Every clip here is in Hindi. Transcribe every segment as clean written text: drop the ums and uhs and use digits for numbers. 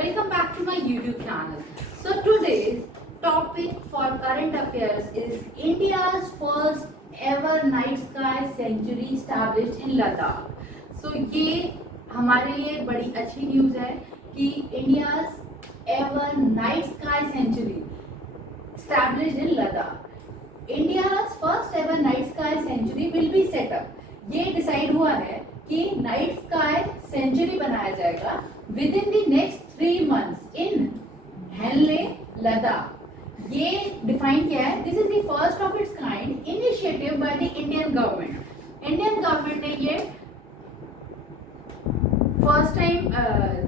Welcome back to my YouTube channel. So today's topic for current affairs is India's first ever night sky sanctuary established in Ladakh. So ये हमारे लिए बड़ी अच्छी न्यूज़ है कि India's ever night sky sanctuary established in Ladakh. India's first ever night sky sanctuary will be set up. ये डिसाइड हुआ है कि नाइट स्काई सेंचुरी बनाया जाएगा within the next 3 months in Hanle Ladakh. ये डिफाइन किया है. This is the first of its kind initiative by the Indian government. Indian government ने ये फर्स्ट टाइम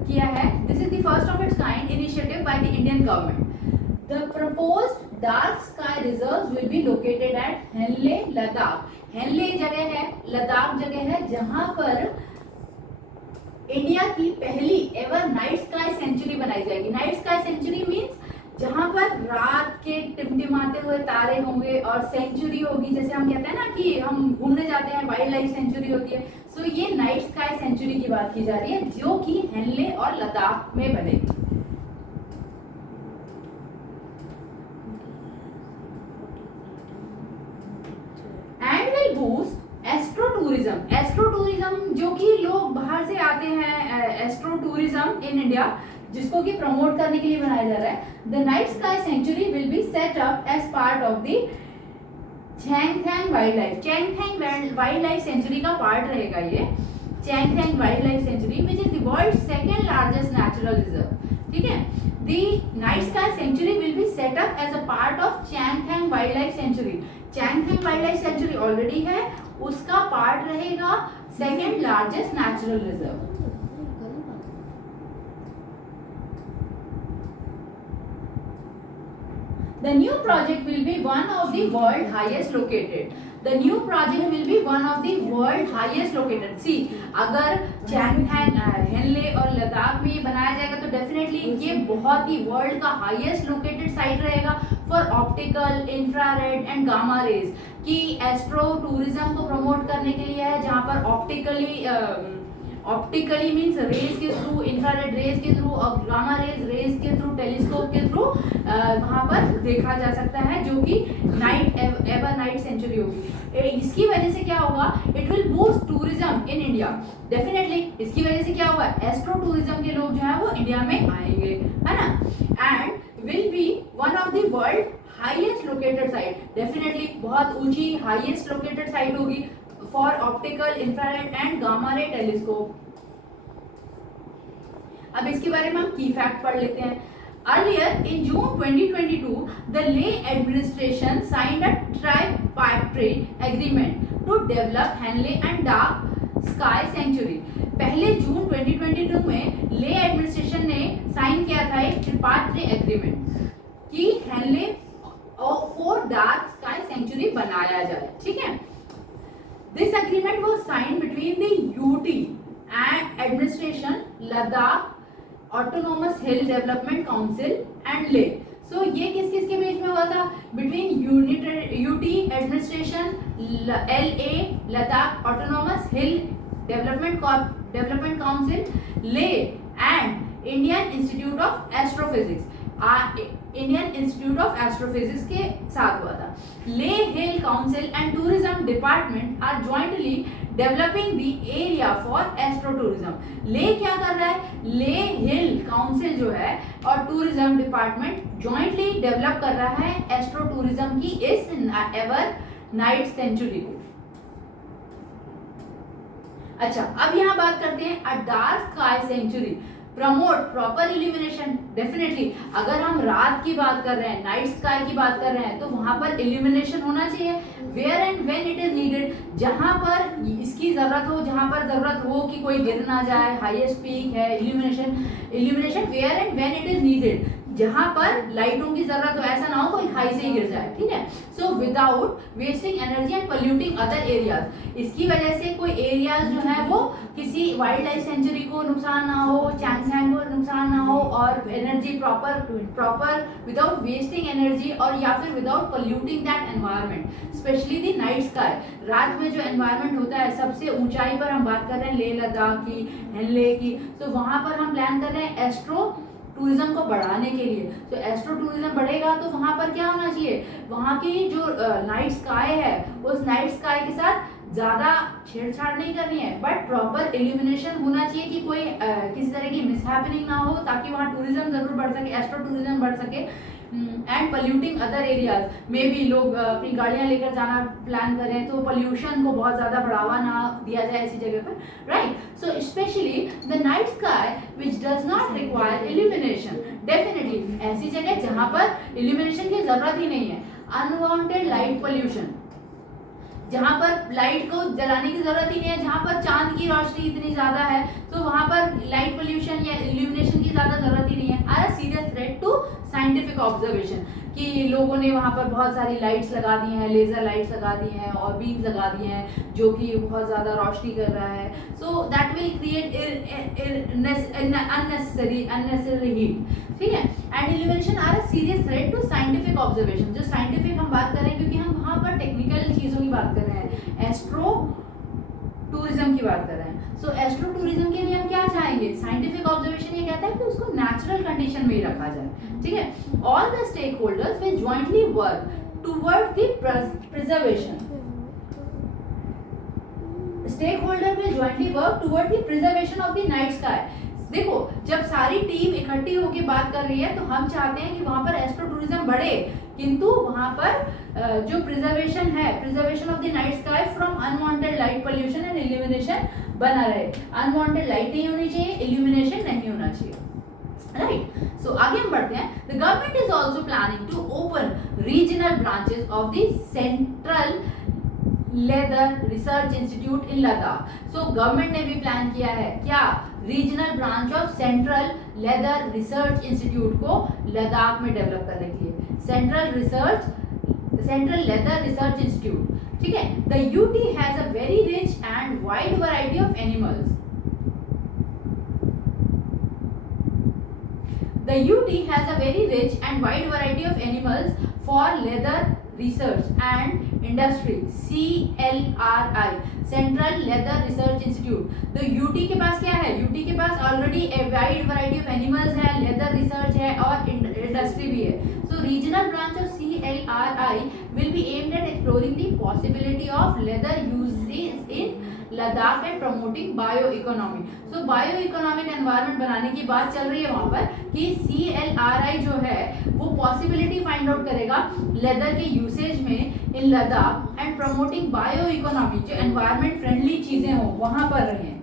किया है. This is the first of its kind initiative by the Indian government. The proposed dark sky reserves will be located at Hanle Ladakh. Henley जगह है, लद्दाख जगह है जहां पर इंडिया की पहली एवर नाइट स्काई सेंचुरी बनाई जाएगी. नाइट स्काई सेंचुरी मींस जहां पर रात के टिमटिमाते हुए तारे होंगे और सेंचुरी होगी. जैसे हम कहते हैं ना कि हम घूमने जाते हैं, वाइल्ड लाइफ सेंचुरी होती है. सो ये नाइट स्काई सेंचुरी की बात की जा रही है जो कि हेनले और लद्दाख में बनेगी. Boost astro tourism. Astro tourism जो कि लोग बाहर से आते हैं, एस्ट्रो टूरिज्म इन इंडिया, जिसको कि प्रमोट करने के लिए बनाया जा रहा है. The night sky sanctuary will be set up as part of the Changthang wild life. Changthang wild life sanctuary का पार्ट रहेगा ये. Changthang wild life sanctuary which is the world second largest natural reserve. ठीक है. The night sky sanctuary will be set up as a part of Changthang Wildlife Sanctuary. Changthang Wildlife Sanctuary already है, उसका पार्ट रहेगा second largest natural reserve. The new project will be one of the world highest located. The new project will be one of the world highest located. See, अगर चैंगथैंग, हेनले और लद्दाख में ये बनाया जाएगा तो डेफिनेटली ये बहुत ही वर्ल्ड का हाईएस्ट लोकेटेड साइट रहेगा for optical, infrared and gamma rays. कि एस्ट्रो टूरिज्म को प्रमोट करने के लिए है जहाँ पर ऑप्टिकली मीन्स रेज के थ्रू, इंफ्रारेड रेज के थ्रू और गामा रेज के थ्रू, टेलीस्कोप के थ्रू वहाँ पर देखा जा सकता है, जो कि एवर नाइट सेंचुरी होगी. इसकी वजह से क्या होगा? It will boost tourism in India. Definitely इसकी वजह से क्या होगा? एस्ट्रो टूरिज्म के लोग जो है वो इंडिया में आएंगे, है ना. And will be one of the world highest located site. Definitely बहुत ऊंची हाईएस्ट लोकेटेड साइट होगी for optical, infrared and gamma ray telescope. अब इसके बारे में हम की फैक्ट पढ़ लेते हैं. Earlier in June 2022, the Leh administration signed a tripartite agreement to develop Henley and Dark Sky Sanctuary. पहले जून 2022 में ले एडमिनिस्ट्रेशन ने साइन किया था एक ट्रिपार्टिट एग्रीमेंट कि हेनले और डार्क स्काई सेंचुरी बनाया जाए. ठीक है. This agreement was signed between the UT and administration, Ladakh Autonomous Hill Development Council and Leh. So ये किस के बीच में हुआ था? Between UT administration, LA Ladakh Autonomous Hill Development Council, Leh and Indian Institute of Astrophysics. Indian Institute of Astrophysics के साथ हुआ था. Leh hill council and tourism department are jointly developing the area for astro tourism. Leh क्या कर रहा है? ले हिल काउंसिल जो है और टूरिज्म डिपार्टमेंट जॉइंटली डेवलप कर रहा है एस्ट्रो टूरिज्म की इस एवर नाइट सेंचुरी को. अच्छा, अब यहाँ बात करते हैं a dark sky century promote proper illumination. Definitely अगर हम रात की बात कर रहे हैं, नाइट स्काई की बात कर रहे हैं, तो वहां पर इल्यूमिनेशन होना चाहिए. Where and when it is needed, जहां पर इसकी जरूरत हो, जहां पर जरूरत हो कि कोई गिर ना जाए, हाईएस्ट पीक है, illumination where and when it is needed, जहां पर लाइटों की जरूरत हो. ऐसा ना हो कोई खाई से ही गिर जाए. ठीक है. So without wasting energy and polluting other areas. इसकी वजह से कोई एरियाज जो है वो किसी वाइल्ड लाइफ सेंचुरी को नुकसान ना हो, चैंगथैंग को नुकसान ना हो, और energy proper without wasting energy और या फिर without polluting that environment. Specially the night sky, रात में जो एनवायरनमेंट होता है, सबसे ऊंचाई पर हम बात कर रहे हैं लेह लद्दाख की, हेनले की. तो वहां पर हम प्लान कर रहे हैं एस्ट्रो टूरिज्म को बढ़ाने के लिए। तो एस्ट्रो टूरिज्म बढ़ेगा तो वहाँ पर क्या होना चाहिए, वहाँ की जो नाइट स्काई है उस नाइट स्काई के साथ ज़्यादा छेड़छाड़ नहीं करनी है, बट प्रॉपर इल्यूमिनेशन होना चाहिए कि कोई किसी तरह की मिसहैपनिंग ना हो, ताकि वहाँ टूरिज्म ज़रूर बढ़ सके, एस्ट्रो टूरिज्म बढ़ सके। एंड पोल्यूटिंग अदर एरियाज में भी लोग अपनी गाड़ियाँ लेकर जाना प्लान करें तो पोल्यूशन को बहुत ज़्यादा बढ़ावा ना दिया जाए ऐसी जगह पर, right. So specially the night sky which does not require illumination, definitely ऐसी जगह जहाँ पर इल्यूमिनेशन की ज़रूरत ही नहीं है। अनवांटेड लाइट पोल्यूशन, जहाँ पर लाइट को जलाने की जरूरत ही नहीं है, जहाँ पर चांद की रोशनी इतनी ज्यादा है तो वहाँ पर लाइट पोल्यूशन या इल्यूमिनेशन की ज्यादा जरूरत ही नहीं है। Are a serious threat to scientific observation, कि लोगों ने वहाँ पर बहुत सारी लाइट्स लगा दी हैं, लेजर लाइट्स लगा दी हैं और बीम्स लगा दी हैं जो कि बहुत ज़्यादा रोशनी कर रहा है। So that will create unnecessary heat, ठीक है। And illumination are a serious threat to scientific observation, जो साइंटिफिक हम बात कर रहे हैं क्योंकि हम वहाँ पर टेक्निकल चीज़ों की बात कर रहे हैं, एस्ट्रो टूरिज्म की बात कर रहे हैं। सो एस्ट्रो टूरिज्म के लिए हम क्या चाहेंगे, साइंटिफिक ऑब्जर्वेशन ये कहता है कि उसको नेचुरल कंडीशन में ही रखा जाए, ठीक है। All the stakeholders will jointly work toward the preservation, stakeholder will jointly work toward the preservation of the night sky. देखो जब सारी टीम इकट्ठी होकर बात कर रही है तो हम चाहते हैं कि वहां पर एस्ट्रो टूरिज्म बढ़े, किंतु वहां पर जो प्रिजर्वेशन है, preservation of the night sky from unwanted light pollution and illumination बना रहे। अनवांटेड लाइट नहीं होनी चाहिए, इल्यूमिनेशन नहीं होना चाहिए, राइट। सो आगे हम बढ़ते हैं। The government is also planning to open regional branches of the central leather research institute in Ladakh. So government ने भी प्लान किया है क्या, regional branch of central leather research institute को लद्दाख में डेवलप करने के लिए, सेंट्रल लेदर रिसर्च इंस्टीट्यूट, ठीक है। The UT has a very rich and wide variety of animals, the UT has a very rich and wide variety of animals for leather research and industry, CLRI, Central Leather Research Institute। तो UT के पास क्या है, UT के पास already wide variety of animals है, लेदर रिसर्च है और इंडस्ट्री भी है। So regional branch of CLRI will be aimed at exploring the possibility of leather uses in Ladakh and promoting bio economy. So bio economic environment बनाने की बात चल रही है वहां पर कि CLRI जो है वो पॉसिबिलिटी फाइंड आउट करेगा लेदर के यूसेज में in Ladakh and promoting bio economy, जो एनवायरनमेंट फ्रेंडली चीजें हो वहां पर रहें।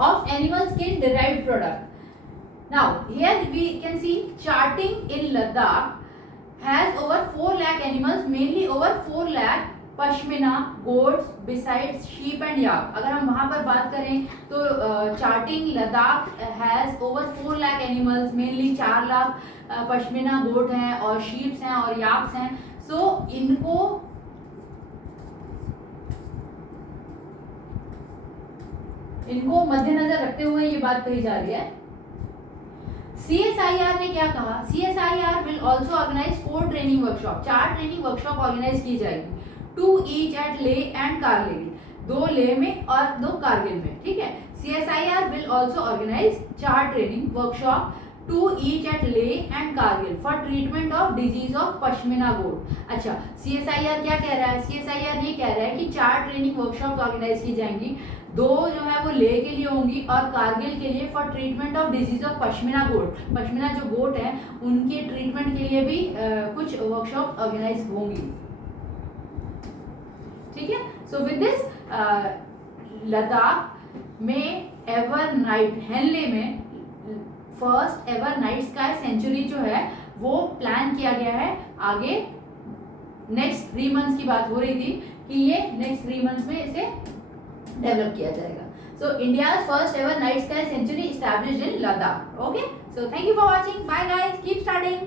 Of animal skin derived product. Now here we can see charting in Ladakh has over 4 lakh animals, mainly over 4 lakh pashmina goats besides sheep and yak. अगर हम वहां पर बात करें तो charting Ladakh has over 4 lakh animals, mainly 4 lakh pashmina गोट हैं और शीप्स हैं और याक्स हैं। सो इनको मद्देनजर रखते हुए ये बात कही जा रही है। CSIR ने क्या कहा, CSIR will also organise 4 training workshop, 4 training workshop organise की जाएगी, 2 each at Leh and Kargil, 2 Leh में और 2 कारगिल में, ठीक है। CSIR will also organise 4 training workshop, 2 each at Leh and Kargil for treatment of disease of pashmina goat. अच्छा, CSIR क्या कह रहा है, CSIR ये कह रहा है कि 4 ट्रेनिंग वर्कशॉप ऑर्गेनाइज की जाएंगी, 2 जो है वो ले के लिए होंगी और कारगिल के लिए for treatment of disease of pashmina goat. Pashmina जो गोट है उनके ट्रीटमेंट के लिए भी कुछ वर्कशॉप ऑर्गेनाइज होंगी, ठीक है। सो विद दिस लद्दाख में एवर नाइट हेनले में first ever night sky century जो है वो प्लान किया गया है। आगे नेक्स्ट 3 months की बात हो रही थी कि ये नेक्स्ट 3 months में इसे डेवलप किया जाएगा। So India's first ever night sky century established in Ladakh. Okay, so thank you for watching, bye guys, keep studying.